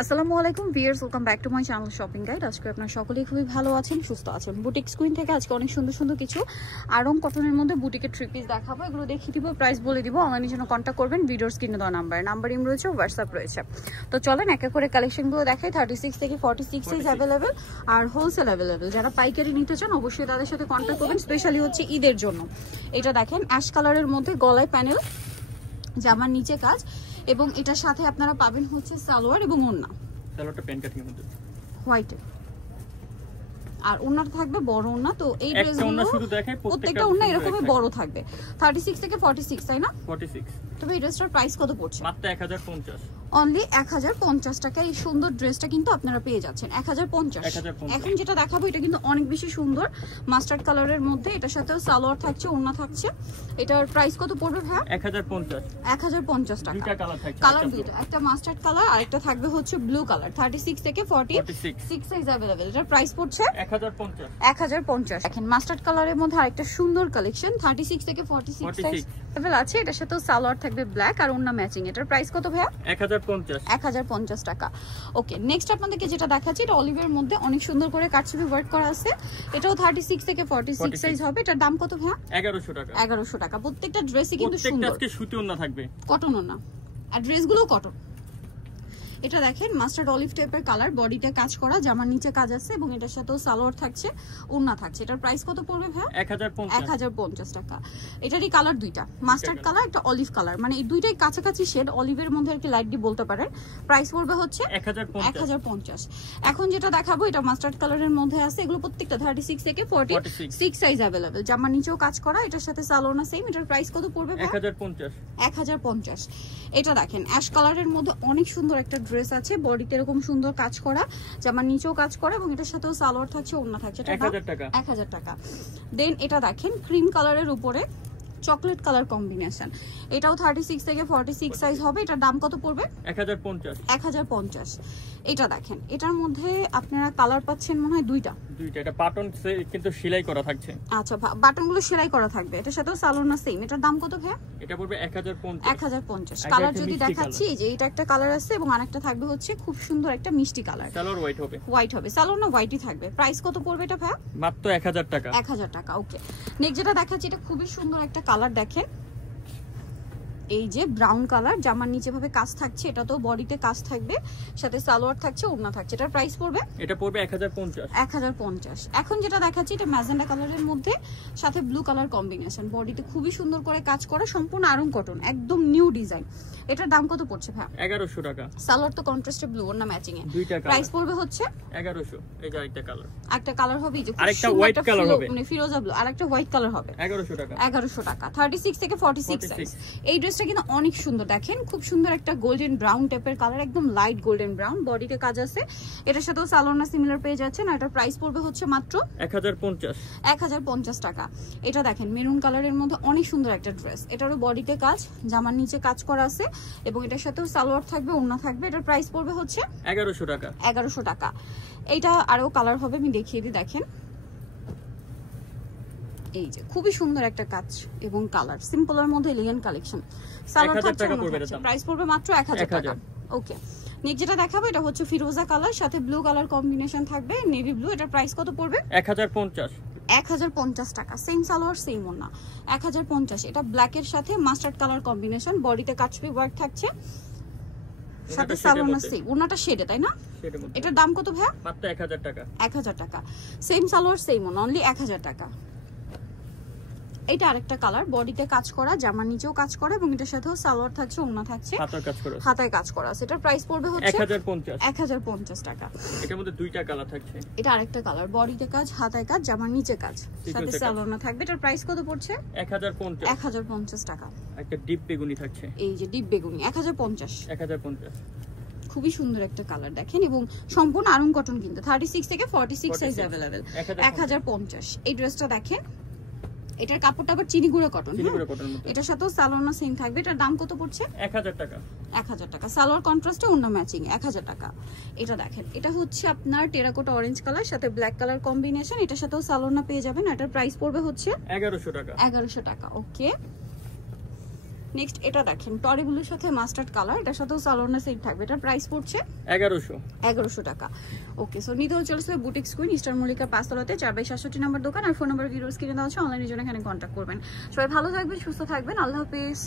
আসসালামু আলাইকুম viewers, welcome back to my channel shopping guide. আজকে আপনারা সকলেই খুবই ভালো আছেন, সুস্থ আছেন। বুটিক স্কুইন থেকে আজকে অনেক সুন্দর সুন্দর কিছু আরং কটনের মধ্যে বুটিকের থ্রি পিস দেখাবো। এগুলো দেখিয়ে দিব, প্রাইস বলে দিব। অনলাইনের জন্য কন্ট্যাক্ট করবেন, ভিডিওর স্ক্রিনে দেওয়া নাম্বার ইম রয়েছে, হোয়াটসঅ্যাপ রয়েছে। তো চলেন এক এক করে কালেকশনগুলো দেখাই। 36 থেকে 46 সাইজ অ্যাভেলেবেল আর হোলসেল অ্যাভেলেবেল। যারা পাইকারি নিতে চান অবশ্যই তাদের সাথে কন্ট্যাক্ট করবেন, স্পেশালি হচ্ছে ঈদের জন্য। এটা দেখেন অ্যাশ কালারের মধ্যে গলায় প্যানেল, জামার নিচে কাজ, এবং এটার সাথে আপনারা পাবেন হচ্ছে সালোয়ার এবং ওড়না। সালোয়ারটা প্যান্ট কাটিং এর মধ্যে হোয়াইট, আর ওড়নাটা থাকবে বড় ওড়না। তো এই ড্রেসগুলো শুধু দেখাই, প্রত্যেকটা ওড়না এরকমই বড় থাকবে। 36 থেকে 46 তাই না? 46। তবে এই ড্রেসটার প্রাইস কত পড়ছে? মাত্র 1050, অনলি 1050 টাকা। এই সুন্দর ড্রেসটা কিন্তু আপনারা পেয়ে যাচ্ছেন 1050। এখন যেটা দেখাবো এটা কিন্তু অনেক বেশি সুন্দর, মাস্টার্ড কালারের মধ্যে। এটার সাথেও সালোয়ার থাকছে, ওড়না থাকছে। এটার প্রাইস কত পড়বে ভাই? 1050 টাকা। দুটো কালার থাকছে, কালার দুটো, একটা মাস্টার্ড কালার আর একটা থাকবে হচ্ছে ব্লু কালার। 36 থেকে 46 সাইজ अवेलेबल। এটার প্রাইস পড়ছে 1050। দেখেন মাস্টার্ড কালারের মধ্যে আরেকটা সুন্দর কালেকশন 36 থেকে 46 সাইজ अवेलेबल আছে। এটার সাথেও সালোয়ার থাকবে ব্ল্যাক আর ওড়না ম্যাচিং। এটার প্রাইস কত ভাই? 1050 টাকা। ওকে, নেক্সট আপনাদেরকে যেটা দেখাচ্ছি এটা অলিভের মধ্যে অনেক সুন্দর করে কাটছবি ওয়ার্ক করা আছে। এটাও 36 থেকে 46 সাইজ হবে। এটার দাম কত ভাই? 1100 টাকা। 1100 টাকা। প্রত্যেকটা ড্রেসই কিন্তু সুন্দর, প্রত্যেকটা আজকে সুতি ওড়না থাকবে, কটন ওড়না, আর ড্রেসগুলো কটন। এটা দেখেন মাস্টার্ড অলিভ টাইপের কালার, বডিতে কাজ করা, জামার নিচে কাজ আছে, এবং এটার সাথেও সালোয়ার থাকছে, ওড়না থাকছে। এটার প্রাইস কত পড়বে ভাই? 1050 টাকা। এটারই কালার দুইটা, মাস্টার্ড কালার একটা অলিভ কালার, মানে এই দুইটাই কাছাকাছি শেড, অলিভের মধ্যে আর কি লাইট দিয়ে বলতে পারেন। প্রাইস পড়বে হচ্ছে 1050। এখন যেটা দেখাবো এটা মাস্টার্ড কালারের মধ্যে আছে। এগুলো প্রত্যেকটা 36 থেকে 46 সাইজ अवेलेबल। জামার নিচেও কাজ করা, এটার সাথে সালোয়ার সেম। এটার প্রাইস কত পড়বে ভাই? 1050। এটা দেখেন অ্যাশ কালারের মধ্যে অনেক সুন্দর একটা ড্রেস আছে, বডিতে এরকম সুন্দর কাজ করা, জামার নিচেও কাজ করা, এবং এটার সাথেও সালোয়ার থাকছে, ওড়না থাকছে। 1000 টাকা। দেন এটা দেখেন ক্রিম কালারের উপরে চকলেট কালার কম্বিনেশন। এটাও 36 থেকে 46 সাইজ হবে। এটার দাম কত পড়বে? 1050। এটা দেখেন এটার মধ্যে আপনারা কালার পাচ্ছেন মনে হয় দুইটা। এটা বাটন কিন্তু সেলাই করা থাকছে। আচ্ছা, বাটনগুলো সেলাই করা থাকবে। এটার সাথেও সালোয়ার সেম। এটার দাম কত ভাই? এটা পড়বে 1050। কালার যদি দেখাচ্ছি যে এটা একটা কালার আছে, এবং আরেকটা থাকবে হচ্ছে খুব সুন্দর একটা মিষ্টি কালার। সালোয়ার হোয়াইট হবে। সালোয়ার না হোয়াইটই থাকবে। প্রাইস কত পড়বে এটা ভাই? মাত্র 1000 টাকা। 1000 টাকা। ওকে, নেক্সট যেটা দেখাচ্ছি এটা খুবই সুন্দর একটা কালার। দেখেন এই যে ব্রাউন কালার, জামার নিচে ভাবে কাজ থাকছে, এটা তো বডিতে কাজ থাকবে, সাথে সালোয়ার থাকছে, ওড়না থাকছে। এটার প্রাইস পড়বে? এটা পড়বে 1050। এখন যেটা দেখাচ্ছি এটা ম্যাজেন্ডা কালারের মধ্যে সাথে ব্লু কালার কম্বিনেশন, বডিতে খুবই সুন্দর করে কাজ করা, সম্পূর্ণ আরং কটন, একদম নিউ ডিজাইন। এটার দাম কত পড়ছে ভাই? 1100 টাকা। সালোয়ার তো কন্ট্রাস্টে ব্লু, ওড়না ম্যাচিং এ। দুইটা কালার। প্রাইস পড়বে হচ্ছে 1100। এই যে আরেকটা কালার, একটা কালার হবে, এই যে আরেকটা হোয়াইট কালার হবে, মানে ফিরোজা ব্লু, আরেকটা হোয়াইট কালার হবে। 1100 টাকা। 1100 টাকা। 36 থেকে 46 সাইজ। এই ড্রেসটা কিন্তু অনেক সুন্দর। দেখেন খুব সুন্দর একটা গোল্ডেন ব্রাউন টাইপের কালার, একদম লাইট গোল্ডেন ব্রাউন, বডিতে কাজ আছে। এটার সাথেও সালোয়ার সিমিলার পেয়ে যাচ্ছেন। এটার প্রাইস পড়বে হচ্ছে মাত্র 1050 টাকা। এটা দেখেন মেরুন কালারের মধ্যে অনেক সুন্দর একটা ড্রেস, এটারও বডিতে কাজ, জামার নিচে কাজ করা আছে, এবং এটার সাথেও সালোয়ার থাকবে, ওড়না থাকবে। এটার প্রাইস পড়বে হচ্ছে 1100 টাকা। 1100 টাকা। এইটা আরো কালার হবে, আমি দেখিয়ে দিই। দেখেন এই যে খুবই সুন্দর একটা কাজ এবং কালার, সিম্পলের মধ্যে এলিগেন্ট কালেকশন। সালোয়ার থাকছে, প্রাইস পড়বে মাত্র 1000 টাকা। ওকে, নেক্সট যেটা দেখাবো এটা হচ্ছে ফিরোজা কালার, সাথে ব্লু কালার কম্বিনেশন থাকবে, নেভি ব্লু। এটার প্রাইস কত পড়বে? 1050 টাকা। সেম সালোয়ার সেম ওড়না, 1050। এটা ব্ল্যাকের সাথে মাস্টার্ড কালার কম্বিনেশন, বডিতে কাটছবি ওয়ার্ক থাকছে, সাথে সালোয়ার সেম, ওড়নাটা শেডে, তাই না? এটার দাম কত ভাই? মাত্র 1000 টাকা। 1000 টাকা। সেম সালোয়ার সেম ওড়না, অনলি 1000 টাকা। এটা আরেকটা কালার, বডিতে কাজ করা, জামার নিচেও কাজ করা, এবং এটার সাথেও সালোয়ার থাকছে, ওড়না থাকছে, হাতায় কাজ করা আছে। এটার প্রাইস পড়বে হচ্ছে 1050 টাকা। এটার মধ্যে দুইটা কালার থাকছে। এটা আরেকটা কালার, বডিতে কাজ, হাতায় কাজ, জামার নিচে কাজ, সাথে সালোয়ার থাকবে। এটার প্রাইস কত পড়ছে? 1050 টাকা। একটা ডিপ বেগুনি থাকছে, এই যে ডিপ বেগুনি, 1050। খুবই সুন্দর একটা কালার দেখেন, এবং সম্পূর্ণ আরং কটন, কিন্তু 36 থেকে 46 সাইজ अवेलेबल। 1050। এই ড্রেসটা দেখেন, এটার কাপড়টা আবার চিনি গুঁড়া কটন, এটার সাথেও সালোয়ার সেম থাকবে। এটার দাম কত পড়ছে? 1000 টাকা। 1000 টাকা। সালোয়ার কন্ট্রাস্টে, ওড়না ম্যাচিং, 1000 টাকা। এটা দেখেন এটা হচ্ছে আপনার টেরাকোটা অরেঞ্জ কালার, সাথে ব্ল্যাক কালার কম্বিনেশন, এটার সাথেও সালোয়ার পেয়ে যাবেন। এটার প্রাইস পড়বে হচ্ছে 1100 টাকা। 1100 টাকা। ওকে, নেক্সট এটা দেখেন টরি ব্লুর সাথে মাস্টার্ড কালার, এটার সাথেও সালোয়ার সেট থাকবে। এটার প্রাইস পড়ছে 1100 টাকা। ওকে, সো নিতেও চলেছে বুটিক্স কুইন, ইস্টার মল্লিকা 5 তলাতে 4/67 নম্বর দোকান। আর ফোন নাম্বার ভিডিওস কিনে দেওয়া হচ্ছে, অনলাইনের জন্য এখানে কন্ট্যাক্ট করবেন। সবাই ভালো থাকবেন, সুস্থ থাকবেন, আল্লাহ হাফেজ।